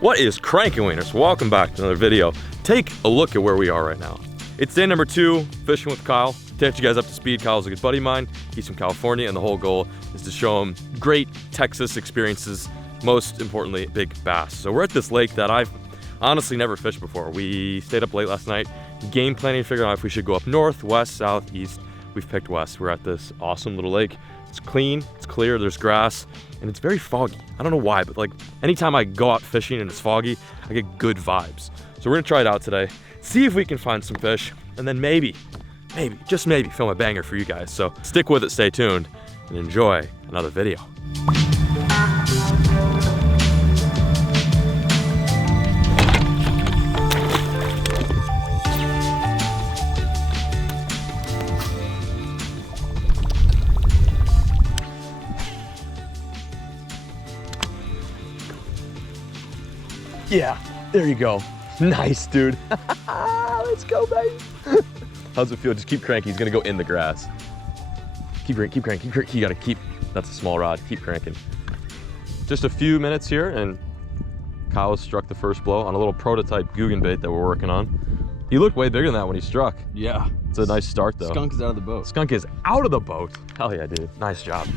What is cranking, wieners? Welcome back to another video. Take a look at where we are right now. It's day number 2, fishing with Kyle. To get you guys up to speed, Kyle's a good buddy of mine. He's from California, and the whole goal is to show him great Texas experiences, most importantly, big bass. So we're at this lake that I've honestly never fished before. We stayed up late last night, game planning, figuring out if we should go up north, west, south, east. We've picked west. We're at this awesome little lake. It's clean, it's clear, there's grass, and it's very foggy. I don't know why, but like anytime I go out fishing and it's foggy, I get good vibes. So we're gonna try it out today, see if we can find some fish, and then maybe, just maybe film a banger for you guys. So stick with it, stay tuned, and enjoy another video. Yeah, there you go. Nice, dude. Let's go, baby. How's it feel? Just keep cranking. He's gonna go in the grass. Keep cranking. You gotta keep, that's a small rod. Keep cranking. Just a few minutes here and Kyle has struck the first blow on a little prototype Guggen bait that we're working on. He looked way bigger than that when he struck. Yeah. It's a nice start though. Skunk is out of the boat. Skunk is out of the boat. Hell yeah, dude. Nice job.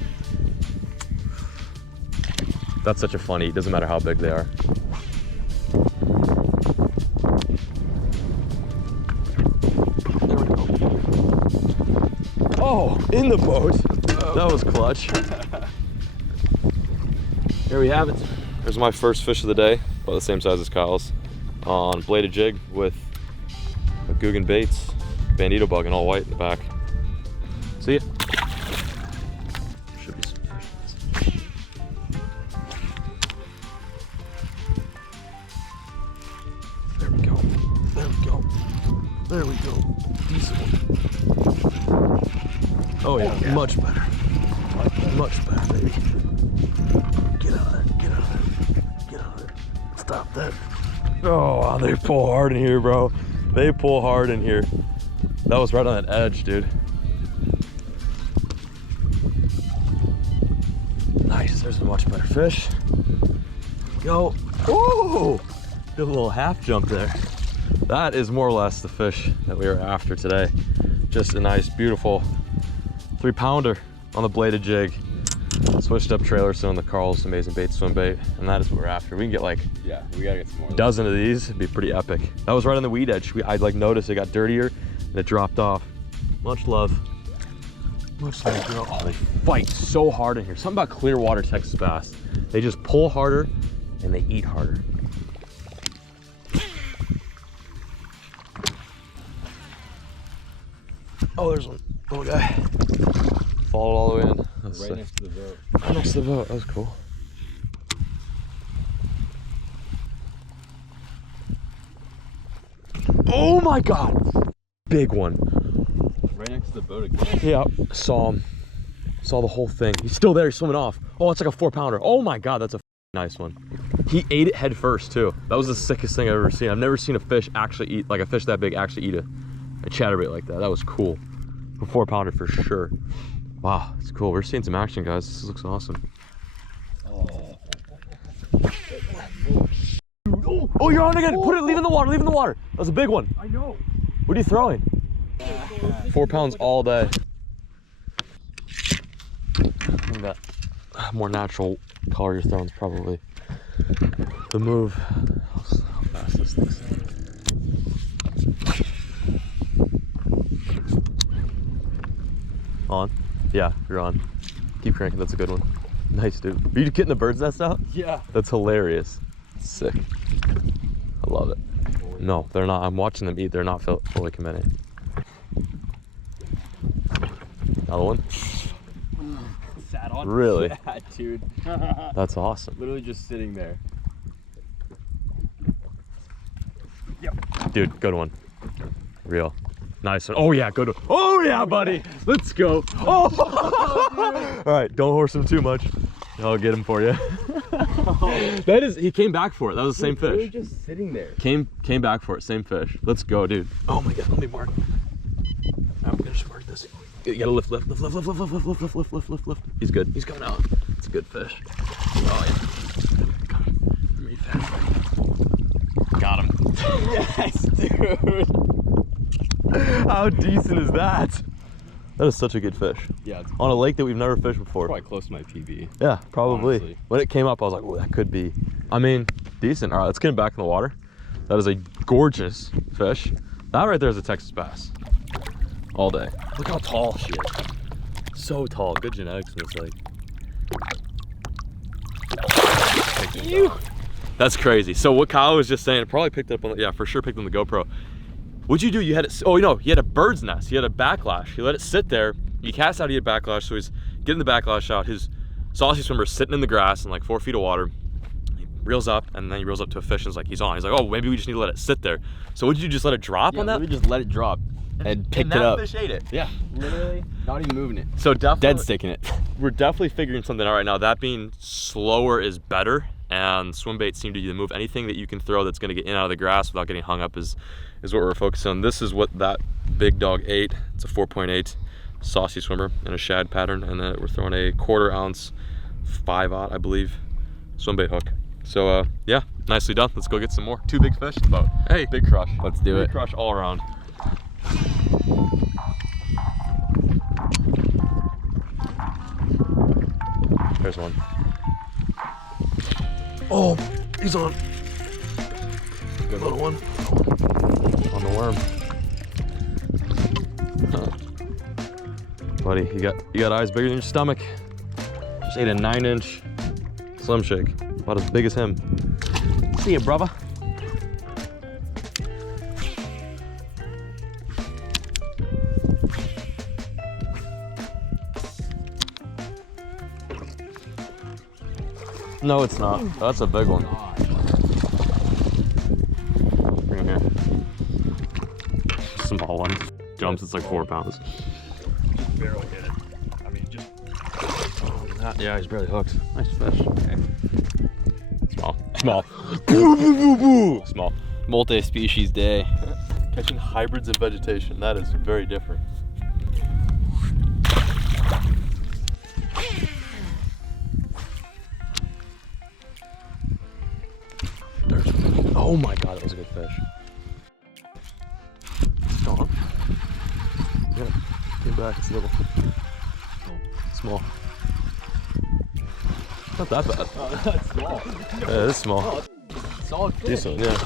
That's such a funny, it doesn't matter how big they are. Oh, in the boat. Oh. That was clutch. Here we have it. Here's my first fish of the day, about the same size as Kyle's, on bladed jig with a Guggen baits, bandito bug and all white in the back. See ya. Should be some fish. There we go. There we go. There we go. Decent one. Oh yeah, much better. Much better, baby. Get out of there, get out of there, get out of there. Stop that. Oh, they pull hard in here, bro. They pull hard in here. That was right on that edge, dude. Nice, there's a much better fish. Go. Oh, did a little half jump there. That is more or less the fish that we were after today. Just a nice, beautiful 3-pounder on the bladed jig. Switched up trailer so on the Carl's Amazing Bait swim bait, and that is what we're after. We can get like, yeah, we gotta get some more. A dozen of these. It'd be pretty epic. That was right on the weed edge. I like noticed it got dirtier and it dropped off. Much love. Much love, girl. Oh, they fight so hard in here. Something about clear water Texas bass. They just pull harder and they eat harder. Oh, there's one little guy. Followed all the way in. That's right next to the boat. Right next to the boat. That was cool. Oh my God! Big one. Right next to the boat again. Yeah, saw him. Saw the whole thing. He's still there. He's swimming off. Oh, it's like a 4-pounder. Oh my God, that's a nice one. He ate it head first too. That was the sickest thing I've ever seen. I've never seen a fish actually eat, like a fish that big actually eat a chatterbait like that. That was cool. A 4-pounder for sure. Wow, it's cool. We're seeing some action, guys. This looks awesome. Oh, you're on again. Put it, leave in the water, leave in the water. That was a big one. I know. What are you throwing? 4 pounds all day. I think that more natural color you're throwing is probably the move. How fast this thing's going. On? Yeah, you're on. Keep cranking, that's a good one. Nice, dude. Are you getting the bird's nest out? Yeah. That's hilarious. Sick. I love it. No, they're not. I'm watching them eat. They're not fully committed. Another one? Sat on? Really? Yeah, dude. That's awesome. Literally just sitting there. Yep. Dude, good one. Real. Nice one. Oh yeah, good one. Oh yeah, buddy. Let's go. Oh. All right, don't horse him too much. I'll get him for you. That is, he came back for it. That was the same fish. Literally just sitting there. Came back for it. Same fish. Let's go, dude. Oh my God, let me mark. I'm gonna just mark this. You gotta lift. He's good. He's coming out. It's a good fish. Oh yeah. Come. Read fast. Yes, dude. How decent is that? That is such a good fish. Yeah, it's On a lake that we've never fished before. probably close to my PB. Yeah, probably. Honestly. When it came up, I was like, oh, that could be. I mean, decent. All right, let's get him back in the water. That is a gorgeous fish. That right there is a Texas bass. All day. Look how tall she is. So tall. Good genetics in this lake. Ew. That's crazy. So what Kyle was just saying, probably picked it up on the, yeah, for sure picked on the GoPro. What'd you do? You had it, oh, you know, he had a bird's nest. He had a backlash. He let it sit there. He cast out, he had backlash, so he's getting the backlash out. His saucy swimmer is sitting in the grass in like 4 feet of water. He reels up, and then he reels up to a fish, and it's like, he's on. He's like, oh, maybe we just need to let it sit there. So what did you just let it drop on that? We just let it drop and picked it up. That fish ate it. Yeah, literally not even moving it. So definitely, Dead sticking it. we're definitely figuring something out right now. That being slower is better, and swim baits seem to either move anything that you can throw that's gonna get in and out of the grass without getting hung up is what we're focusing on. This is what that big dog ate. It's a 4.8 saucy swimmer in a shad pattern, and then we're throwing a 1/4 ounce 5/0, I believe, swim bait hook. So yeah, nicely done. Let's go get some more. 2 big fish in the boat. Hey, big crush. Let's do it. Big crush all around. There's one. Oh, he's on. Good little one. On the worm. Buddy, you got eyes bigger than your stomach. Just ate a 9-inch slim shake. About as big as him. See ya, brother. No, it's not. Oh, that's a big one. Bring him here. Small one. Jumps, it's like 4 pounds. Just barely hit it. I mean, just. Yeah, he's barely hooked. Nice fish. Okay. Small. Small. Small. Multi-species day. Catching hybrids in vegetation. That is very different. Oh my god, that was a good fish. Go on. Yeah, get back, it's little. Small. Not that bad. Oh, that's small. Yeah, it's small. Oh, solid fish. Decent, yeah.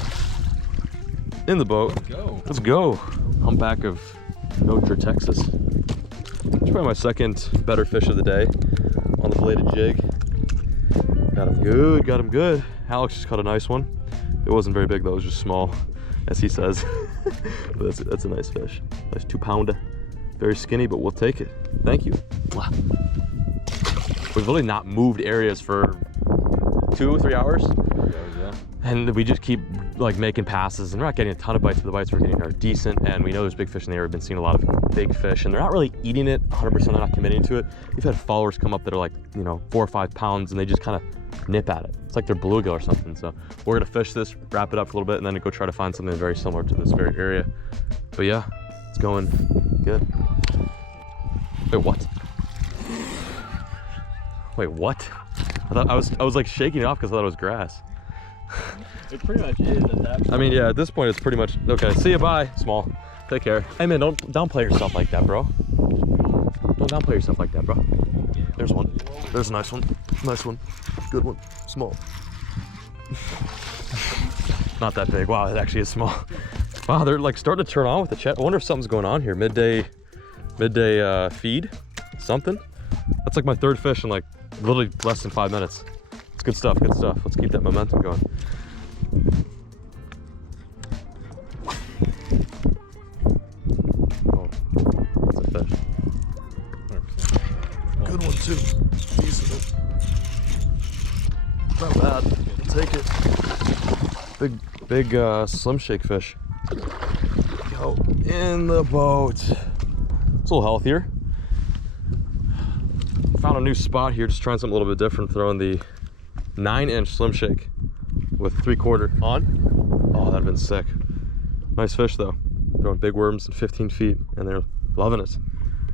In the boat. Let's go. Let's go. I'm back of Notre, Texas. It's probably my second better fish of the day on the bladed jig. Got him good, got him good. Alex just caught a nice one. It wasn't very big though, it was just small, as he says. But that's a nice fish. Nice 2-pounder. Very skinny, but we'll take it. Thank you. We've really not moved areas for 2 or 3 hours. Yeah. And we just keep like making passes, and we're not getting a ton of bites, but the bites we're getting are decent, and we know there's big fish in the area. We've been seeing a lot of big fish, and they're not really eating it 100%, they're not committing to it. We've had followers come up that are like, you know, 4 or 5 pounds, and they just kind of nip at it. It's like they're bluegill or something. So we're gonna fish this, wrap it up for a little bit, and then go try to find something very similar to this very area. But yeah, it's going good. Wait, what? Wait, what? I thought I was like shaking it off because I thought it was grass. It pretty much is at that point. I mean, yeah, at this point it's pretty much okay. See you, bye. Small. Take care. Hey man, don't downplay yourself like that, bro. Don't downplay yourself like that, bro. There's one. There's a nice one. Nice one. Good one. Small. Not that big. Wow, it actually is small. Wow, they're like starting to turn on with the chat. I wonder if something's going on here. Midday feed, something. That's like my 3rd fish in like literally less than 5 minutes. It's good stuff, good stuff. Let's keep that momentum going. Oh, that's a fish. 100%. Good one too. Decent. Not bad. Take it. Big slim shake fish. Go in the boat. It's a little healthier. Found a new spot here, just trying something a little bit different, throwing the 9-inch slim shake with 3/4 on. Oh, that'd been sick. Nice fish though. Throwing big worms in 15 feet, and they're loving it.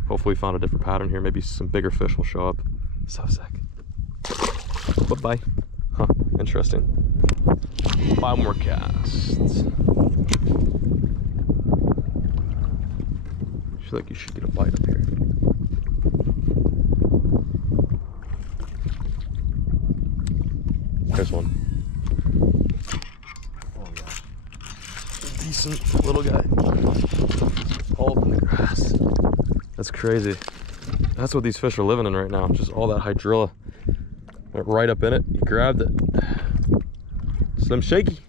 Hopefully we found a different pattern here. Maybe some bigger fish will show up. So sick. Bye-bye. Huh, interesting. 5 more casts. I feel like you should get a bite up here. There's one. Oh yeah. Decent little guy. All up in the grass. That's crazy. That's what these fish are living in right now. Just all that hydrilla. Went right up in it. You grabbed it. Slim shaky.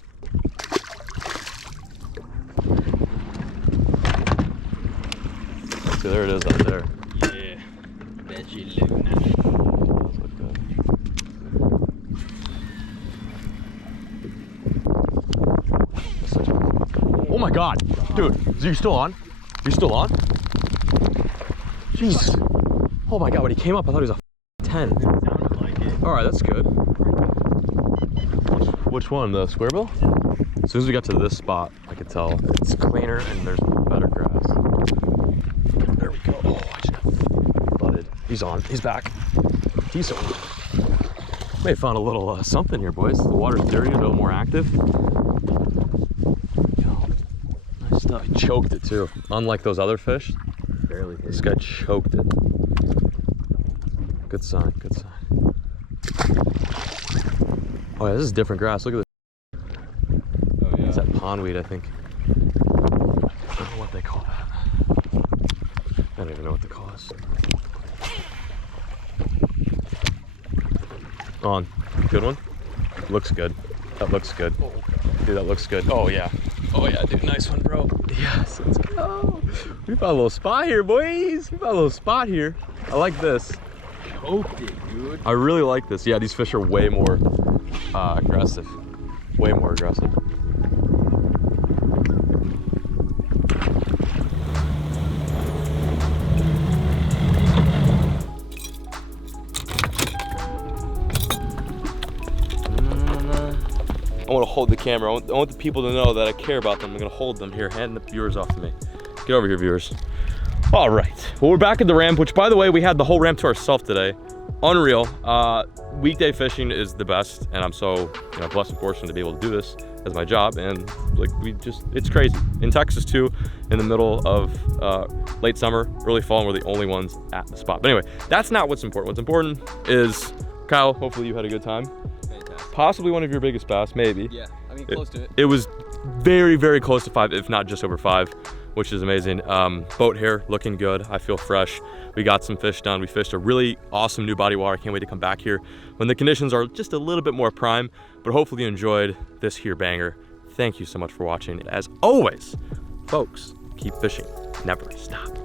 See, there it is up there. Yeah. Bet you look now. Does look good. Oh my god, dude, are you still on? Are you still on? Jeez. Oh my god, when he came up, I thought he was a 10. Sounded like it. All right, that's good. Which one, the square bill? As soon as we got to this spot, I could tell it's cleaner and there's better grass. There we go. Oh, I just got butted. He's on. He's back. Decent one. May have found a little something here, boys. The water's dirty, a little more active. Yo, nice stuff. He choked it too. Unlike those other fish, Barely hit. this guy choked it. Good sign. Good sign. Oh yeah, this is different grass. Look at this. Oh yeah. It's that pondweed, I think. I don't know what they call that. I don't even know what to call this. On. Good one? Looks good. That looks good. Dude, that looks good. Oh yeah. Oh yeah, dude. Nice one, bro. Yes, let's go. We found a little spot here, boys. We found a little spot here. I like this. Choked it, dude. I really like this. Yeah, these fish are way more aggressive. Way more aggressive. I want to hold the camera. I want the people to know that I care about them. I'm going to hold them here, hand the viewers off to me. Get over here, viewers. All right. Well, we're back at the ramp, which, by the way, we had the whole ramp to ourselves today. Unreal. Weekday fishing is the best, and I'm so blessed and fortunate to be able to do this as my job. And like it's crazy. In Texas too, in the middle of late summer, early fall, and we're the only ones at the spot. But anyway, that's not what's important. What's important is, Kyle, hopefully you had a good time. Fantastic. Possibly one of your biggest bass, maybe. Yeah, I mean, close to it. It was very, very close to 5, if not just over 5, which is amazing. Boat hair looking good. I feel fresh. We got some fish done. We fished a really awesome new body water. I can't wait to come back here when the conditions are just a little bit more prime, but hopefully you enjoyed this here banger. Thank you so much for watching. As always, folks, keep fishing. Never stop.